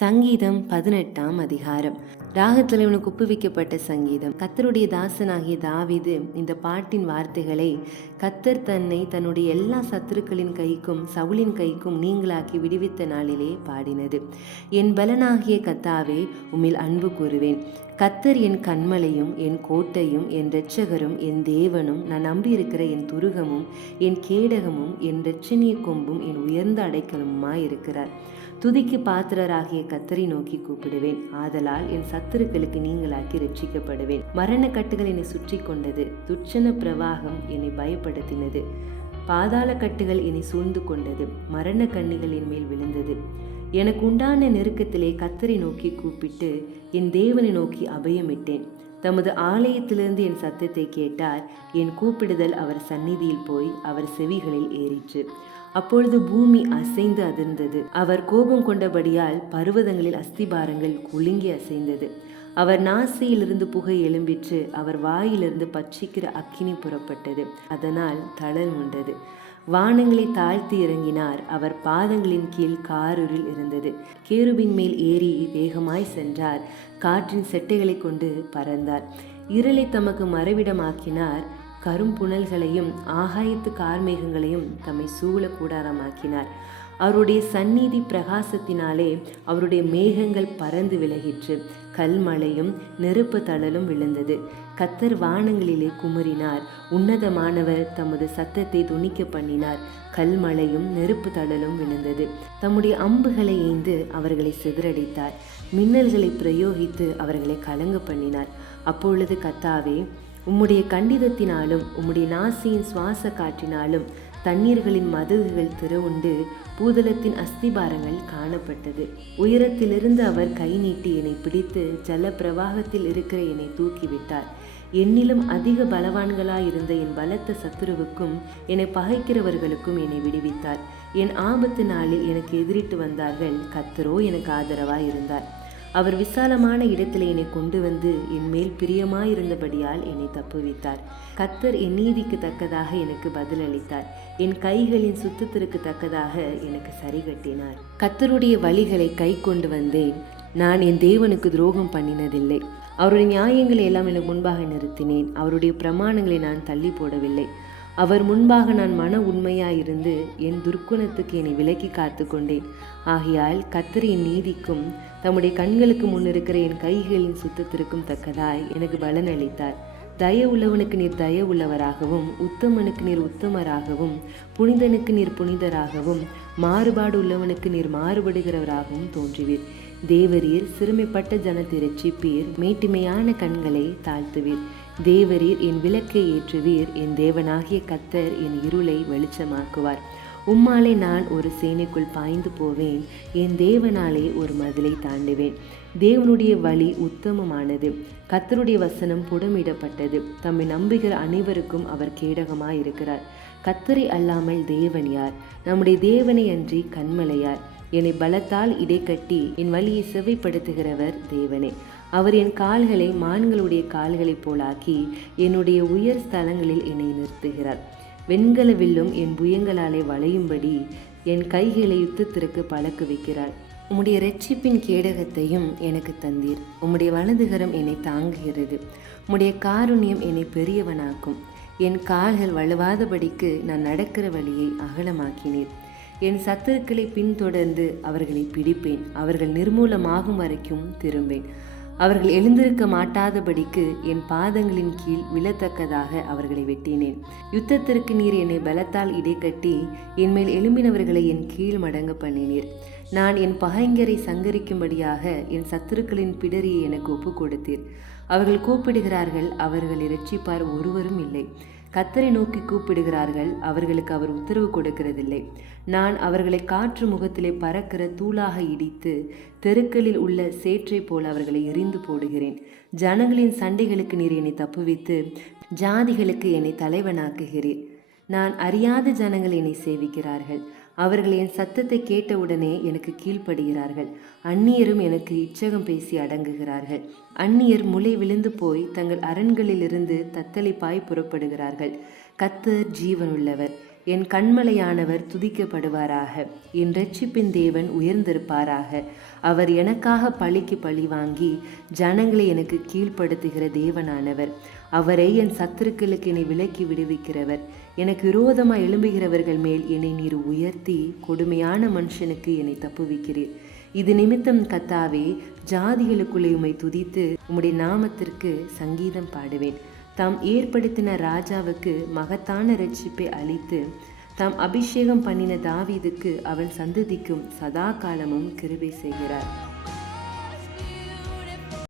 சங்கீதம் 18ஆம் அதிகாரம். ராகத்தலைவனுக்கு ஒப்புவிக்கப்பட்ட சங்கீதம். கர்த்தருடைய தாசனாகிய தாவீது இந்த பாட்டின் வார்த்தைகளை கர்த்தர் தன்னை தன்னுடைய எல்லா சத்துருக்களின் கைக்கும் சவுலின் கைக்கும் நீங்களாக்கி விடுவித்த நாளிலே பாடினது. என் பலனாகிய கர்த்தாவே, உம்மில் அன்பு கூறுவேன். கர்த்தர் என் கன்மலையும் என் கோட்டையும் என் இரட்சகரும் என் தேவனும், நான் நம்பியிருக்கிற என் துருகமும் என் கேடகமும் என் இரட்சணிய கொம்பும் என் உயர்ந்த அடைக்கலமுமாயிருக்கிறார். துதிக்கு பாத்திரராகிய கர்த்தரை நோக்கி கூப்பிடுவேன். ஆதலால் என் சத்துருக்களுக்கு நீங்களாக்கி ரட்சிக்கப்படுவேன். மரண கட்டுகள் என்னை சுற்றி கொண்டது. துட்சண பிரவாகம் என்னை பயப்படுத்தினது. பாதாள கட்டுகள் என்னை சூழ்ந்து கொண்டது. மரண கண்ணிகள் என் மேல் விழுந்தது. எனக்கு உண்டான நெருக்கத்திலே கர்த்தரை நோக்கி கூப்பிட்டு என் தேவனை நோக்கி அபயமிட்டேன். தமது ஆலயத்திலிருந்து என் சத்தத்தை கேட்டார். என் கூப்பிடுதல் அவர் சந்நிதியில் போய் அவர் செவிகளில் ஏறிற்று. அப்பொழுது பூமி அசைந்து அதிர்ந்தது. அவர் கோபம் கொண்டபடியால் பர்வதங்களில் அஸ்திபாரங்கள் குலுங்கி அசைந்தது. அவர் நாசியிலிருந்து புகை எழும்பிற்று. அவர் வாயிலிருந்து பட்சிக்கிற அக்கினி புறப்பட்டது. அதனால் தளல் உண்டது. வானங்களை தாழ்த்தி இறங்கினார். அவர் பாதங்களின் கீழ் காரிருள் இருந்தது. கேருபின் மேல் ஏறி வேகமாய் சென்றார். காற்றின் செட்டைகளை கொண்டு பறந்தார். இருளை தமக்கு மறைவிடமாக்கினார். கரும்புணல்களையும் ஆகாயத்து கார்மேகங்களையும் தம்மை சூழ கூடாரமாக்கினார். அவருடைய சந்நிதி பிரகாசத்தினாலே அவருடைய மேகங்கள் பறந்து விலகிற்று. கல்மழையும் நெருப்பு தழலும் விழுந்தது. கர்த்தர் வானங்களிலே குமரினார். உன்னதமானவர் தமது சத்தத்தை துணிக்க பண்ணினார். கல்மழையும் நெருப்பு தழலும் விழுந்தது. தம்முடைய அம்புகளை எய்ந்து அவர்களை சிதறடித்தார். மின்னல்களை பிரயோகித்து அவர்களை கலங்க பண்ணினார். அப்பொழுது கர்த்தாவே, உம்முடைய கண்டிதத்தினாலும் உம்முடைய நாசியின் சுவாச காற்றினாலும் தண்ணீர்களின் மதகுகள் திறவுண்டு பூதலத்தின் அஸ்திபாரங்கள் காணப்பட்டது. உயரத்திலிருந்து அவர் கை நீட்டி என்னை பிடித்து ஜல பிரவாகத்தில் இருக்கிற என்னை தூக்கிவிட்டார். என்னிலும் அதிக பலவான்களாயிருந்த என் பலத்த சத்துருவுக்கும் என்னை பகைக்கிறவர்களுக்கும் என்னை விடுவித்தார். என் ஆபத்து நாளில் எனக்கு எதிரிட்டு வந்தார்கள். கர்த்தரோ எனக்கு ஆதரவாய் இருந்தார். அவர் விசாலமான இடத்தில் என்னை கொண்டு வந்து என் மேல் பிரியமாயிருந்தபடியால் என்னை தப்புவித்தார். கர்த்தர் என் நீதிக்கு தக்கதாக எனக்கு பதிலளித்தார். என் கைகளின் சுத்தத்திற்கு தக்கதாக எனக்கு சரி கட்டினார். கர்த்தருடைய வழிகளை கை கொண்டு வந்தேன். நான் என் தேவனுக்கு துரோகம் பண்ணினதில்லை. அவருடைய நியாயங்களை எல்லாம் எனக்கு முன்பாக நிறுத்தினேன். அவருடைய பிரமாணங்களை நான் தள்ளி போடவில்லை. அவர் முன்பாக நான் மன உண்மையாயிருந்து என் துர்க்குணத்துக்கு என்னை விலக்கி காத்து கொண்டேன். ஆகையால் கர்த்தர் என் நீதிக்கும் தம்முடைய கண்களுக்கு முன்னிருக்கிற என் கைகளின் சுத்தத்திற்கும் தக்கதாய் எனக்கு பலன் அளித்தார். தயவுள்ளவனுக்கு நீர் தயவுள்ளவராகவும், உத்தமனுக்கு நீர் உத்தமராகவும், புனிதனுக்கு நீர் புனிதராகவும், மாறுபாடு உள்ளவனுக்கு நீர் மாறுபடுகிறவராகவும் தோன்றுவீர். தேவரீர் சிறுமைப்பட்ட ஜனத்தை இரட்சிப்பீர். மேட்டிமையான கண்களை தாழ்த்துவீர். தேவரீர் என் விளக்கை ஏற்றுவீர். என் தேவனாகிய கர்த்தர் என் இருளை வெளிச்சமாக்குவார். உம்மாலே நான் ஒரு சேனைக்குள் பாய்ந்து போவேன். என் தேவனாலே ஒரு மதிலை தாண்டுவேன். தேவனுடைய வழி உத்தமமானது. கர்த்தருடைய வசனம் புடமிடப்பட்டது. தம்மை நம்புகிற அனைவருக்கும் அவர் கேடகமாயிருக்கிறார். கர்த்தரை அல்லாமல் தேவன் யார்? நம்முடைய தேவனை அன்றி கன்மலையார்? என்னை பலத்தால் இடைக்கட்டி என் வழியை செவைப்படுத்துகிறவர் தேவனே. அவர் என் கால்களை மான்களுடைய கால்களைப் போலாக்கி என்னுடைய உயர் ஸ்தலங்களில் என்னை நிறுத்துகிறார். வெண்கல வில்லும் என் புயங்களாலே வளையும்படி என் கைகளை யுத்தத்திற்கு பழக்க வைக்கிறார். உம்முடைய இரட்சிப்பின் கேடகத்தையும் எனக்கு தந்தீர். உம்முடைய வலதுகரம் என்னை தாங்குகிறது. உம்முடைய காருண்யம் என்னை பெரியவனாக்கும். என் கால்கள் வலுவாதபடிக்கு நான் நடக்கிற வழியை அகலமாக்கினீர். என் சத்துருக்களை பின்தொடர்ந்து அவர்களை பிடிப்பேன். அவர்கள் நிர்மூலமாகும் வரைக்கும் திரும்பேன். அவர்கள் எழுந்திருக்க மாட்டாதபடிக்கு என் பாதங்களின் கீழ் விழத்தக்கதாக அவர்களை வெட்டினேன். யுத்தத்திற்கு நீர் என்னை பலத்தால் இடைக்கட்டி என் மேல் எழும்பினவர்களை என் கீழ் மடங்க பண்ணினீர். நான் என் பகைஞரை சங்கரிக்கும்படியாக என் சத்துருக்களின் பிடரியை எனக்கு ஒப்பு கொடுத்தீர். அவர்கள் கூப்பிடுகிறார்கள், அவர்களை இரட்சிப்பார் ஒருவரும் இல்லை. கர்த்தரை நோக்கி கூப்பிடுகிறார்கள், அவர்களுக்கு அவர் உத்தரவு கொடுக்கிறதில்லை. நான் அவர்களை காற்று முகத்திலே பறக்கிற தூளாக இடித்து தெருக்களில் உள்ள சேற்றை போல் அவர்களை எரிந்து போடுகிறேன். ஜனங்களின் சண்டைகளுக்கு நீர் என்னை தப்புவித்து ஜாதிகளுக்கு என்னை தலைவனாக்குகிறீர். நான் அறியாத ஜனங்கள் என்னை சேவிக்கிறார்கள். அவர்கள் என் சத்தத்தை கேட்டவுடனே எனக்கு கீழ்ப்படுகிறார்கள். அந்நியரும் எனக்கு இச்சகம் பேசி அடங்குகிறார்கள். அந்நியர் முளை விழுந்து போய் தங்கள் அரண்களிலிருந்து தத்தளிப்பாய் புறப்படுகிறார்கள். கர்த்தர் ஜீவனுள்ளவர். என் கண்மலையானவர் துதிக்கப்படுவாராக. என் இரட்சிப்பின் தேவன் உயர்ந்திருப்பாராக. அவர் எனக்காக பழிக்கு பழி வாங்கி ஜனங்களை எனக்கு கீழ்ப்படுத்துகிற தேவனானவர். அவரை என் சத்துருக்களுக்கு என்னை விலக்கி விடுவிக்கிறவர். எனக்கு விரோதமாக எழும்புகிறவர்கள் மேல் என்னை நீர் உயர்த்தி கொடுமையான மனுஷனுக்கு என்னை தப்புவிக்கிறீர். இது நிமித்தம் கர்த்தாவே, ஜாதிகளுக்குள்ளே உம்மை துதித்து உம்முடைய நாமத்திற்கு சங்கீதம் பாடுவேன். தாம் ஏற்படுத்தின ராஜாவுக்கு மகத்தான இரட்சிப்பை அளித்து தாம் அபிஷேகம் பண்ணின தாவீதுக்கு அவன் சந்ததிக்கும் சதா காலமும் கிருபை செய்கிறார்.